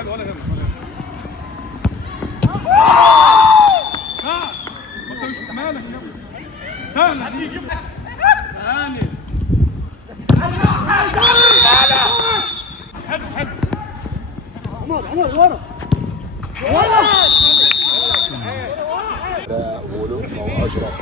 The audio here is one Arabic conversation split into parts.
حلو ولا يهمك انت مش مالك يا ابني سهل هتيجي ثاني حلو حلو عمر ورا لا ولو او اشرف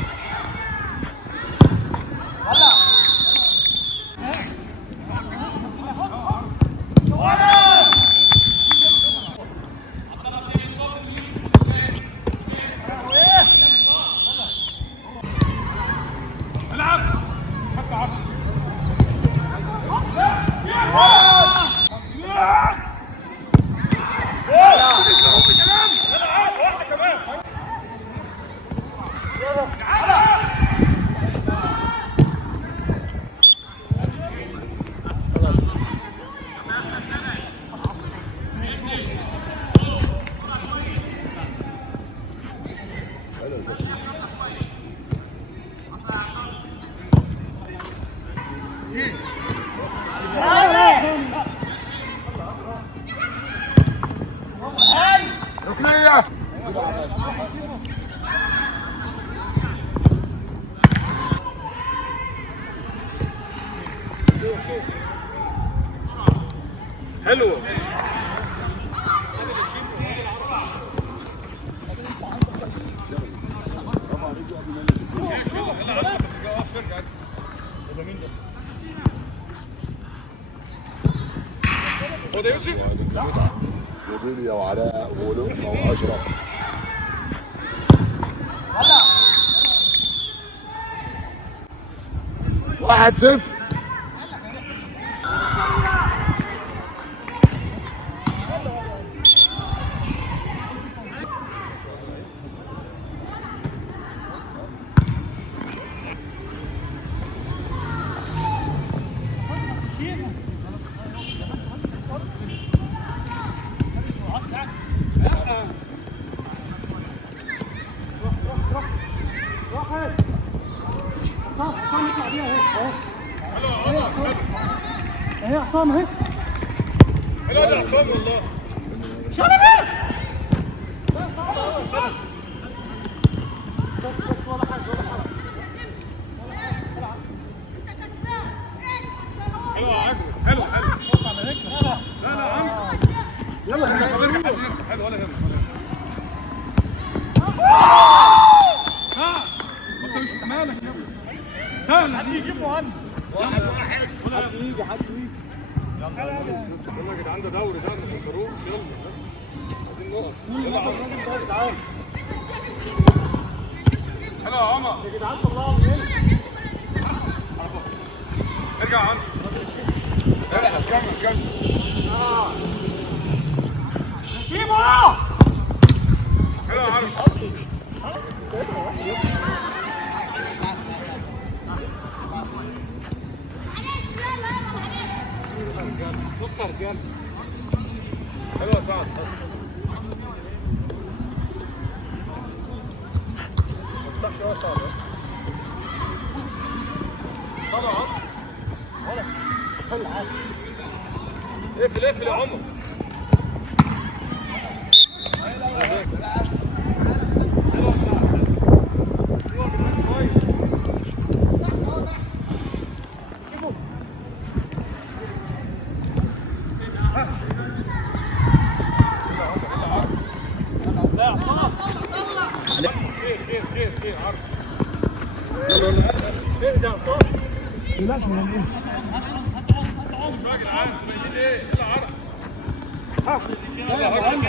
ركنيه حلو هو ده يوسف يقول يا وعلاء ولو او اشرف 1-0 اهي عصام اهي حلو يا عصام والله حلو يا عجل حلو حلو لا لا عم يلا حلو ولا يهمك انت مش مالك يا ابني سهل هتيجي مهند واحد حد يجي يلا يا جدعان ده دوري ده ما تخسروش يلا عايزين نقف حلو يا عمر يا جدعان طلعوا من هنا ارجع عنه كمل شيبو حلو يا عمر نص رجال حلو يا سعد افتح شويه صعب طبعا اقفل يا عمر خير عرض يلا اهدى يا عصام بلاش من ايه مش راجل عام ايه يلا عرض يلا هجم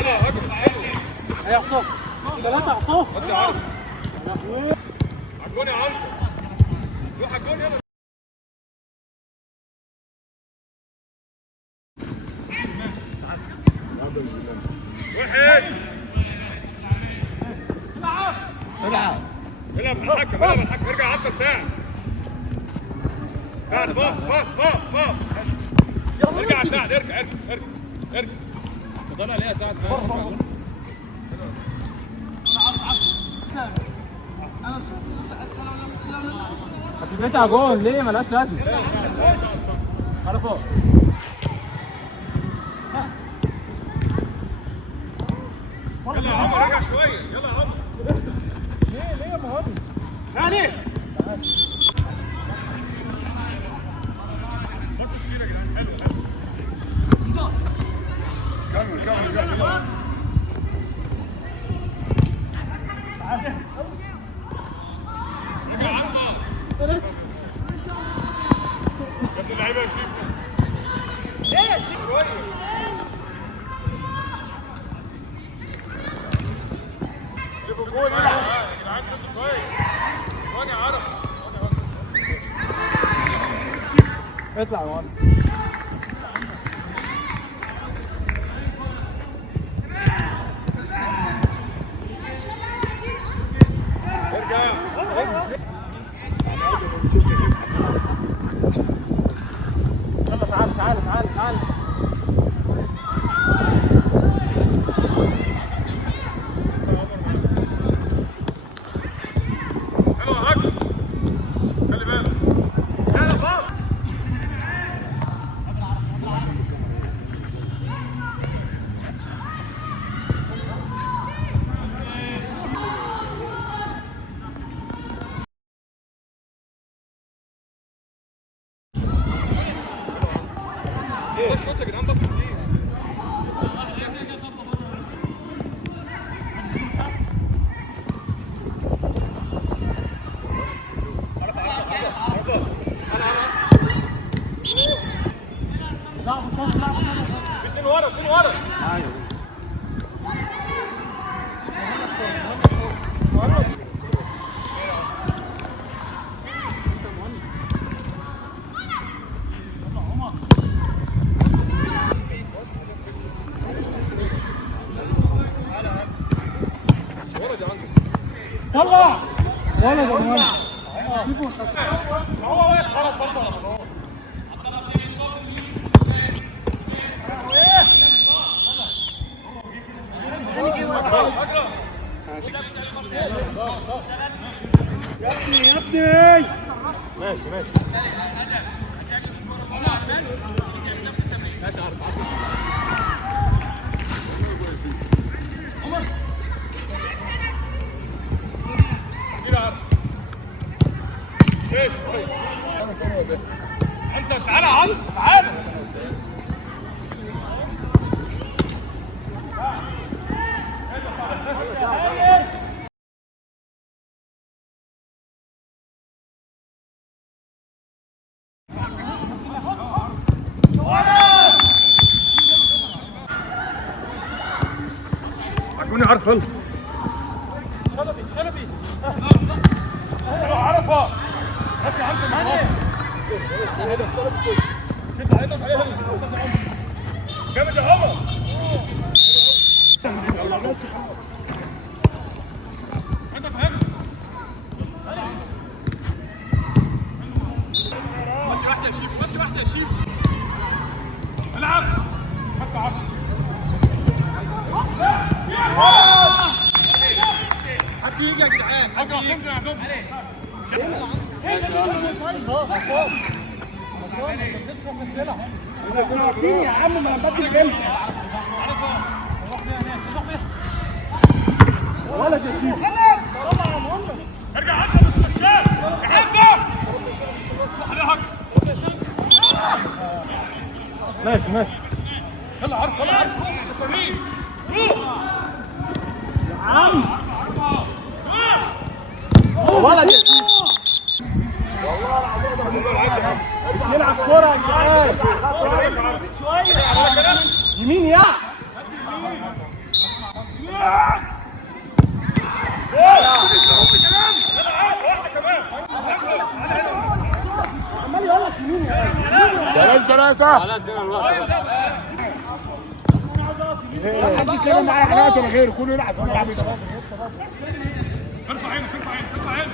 يا عصام 3 عصام حط يا عرض عجبوني يا عرض روح عجبوني يلا وحش العب الحكم ارجع عطل ساعد باص ارجع ساعد ارجع فضلها ليه ساعد هتبقى جول ليه مالهاش لازمه عرفوا يلا يا عمر رجع شويه يلا يا عمر. ليه يا مهندس؟ ثاني بص كتير يا جدعان. حلو كمل كمل. رجع عنده يا ابن اللعيبه يا شيخ. ليه يا شيخ شويه شوفوا الجول يلعب. يا جدعان شوفوا شويه. وانا عارف اطلع يا مهندس. يلا تعال تعال تعال تعال. حلو يا راجل. خلي بالك. يلا بقى. الشوط يا جدعان بس كتير. اتنين ورا اتنين ورا. طلع ولا ده مهندس. هو واقف خلاص برضه. يا ابني ماشي ماشي. انت تعالى يا عم تعالى. هتكوني عارفه. شلبي شلبي. عارفها. هات يا عم شد عينك عليها. جامد يا عمر. انت فهمت. ودي واحده يا شيف ودي واحده يا شيف. العب. حط عرض. حد يجي يا جدعان. حد يجي يا زوم. كنا واقفين يا عم ما بدل جنب. ولد يا شيخ. ارجع انت ما تمشاش. انت. عليها. ماشي ماشي. يلا عرض يلا عرض. روح. يا عم ولد يا شيخ. والله العظيم يلعب كورة يا جدعان. شوية يمين يا عمال يقول لك يمين يا 3-3. حد كده معايا حاجات ولا غيره كله يلعب في الملعب. ارفع عينك ارفع عينك ارفع عينك.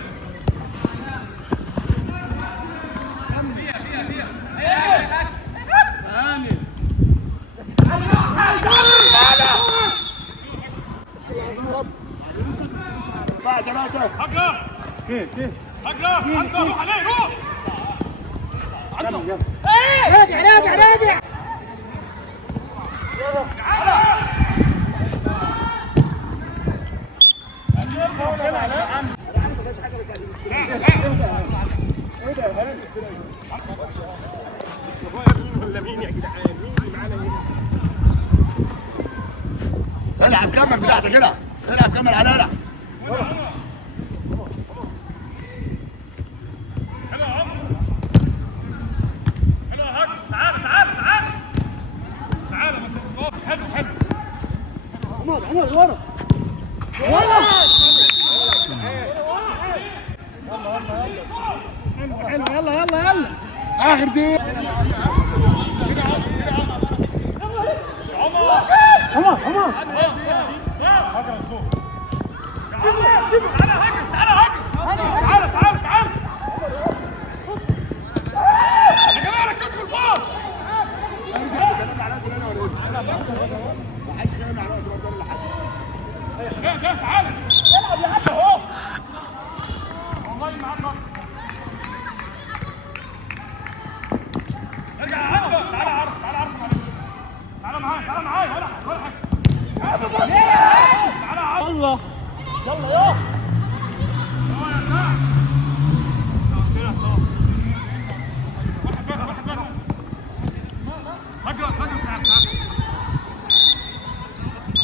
حقا كيف حقا روح عليه روح. راجع العب كمل بتاعتك العب العب كمل على العب حلو يا عمرو حلو يا هاجر تعال تعال تعال تعال ما تقفش حلو حلو عمر ورا حلو يلا يلا يلا اخر دي عمر تعال معايا ولا حاجه يلا يلا